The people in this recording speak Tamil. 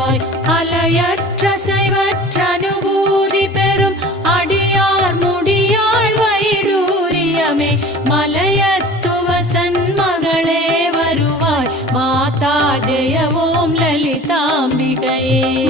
வருவாய். அலையற்ற சைவற்ற அனுபூதி பெறும் அடியார் முடியாள் வைடூரியமே. மலையத்துவசன் மகளே வருவாய். மாதா ஜெய ஓம் லலிதாம்பிகையே.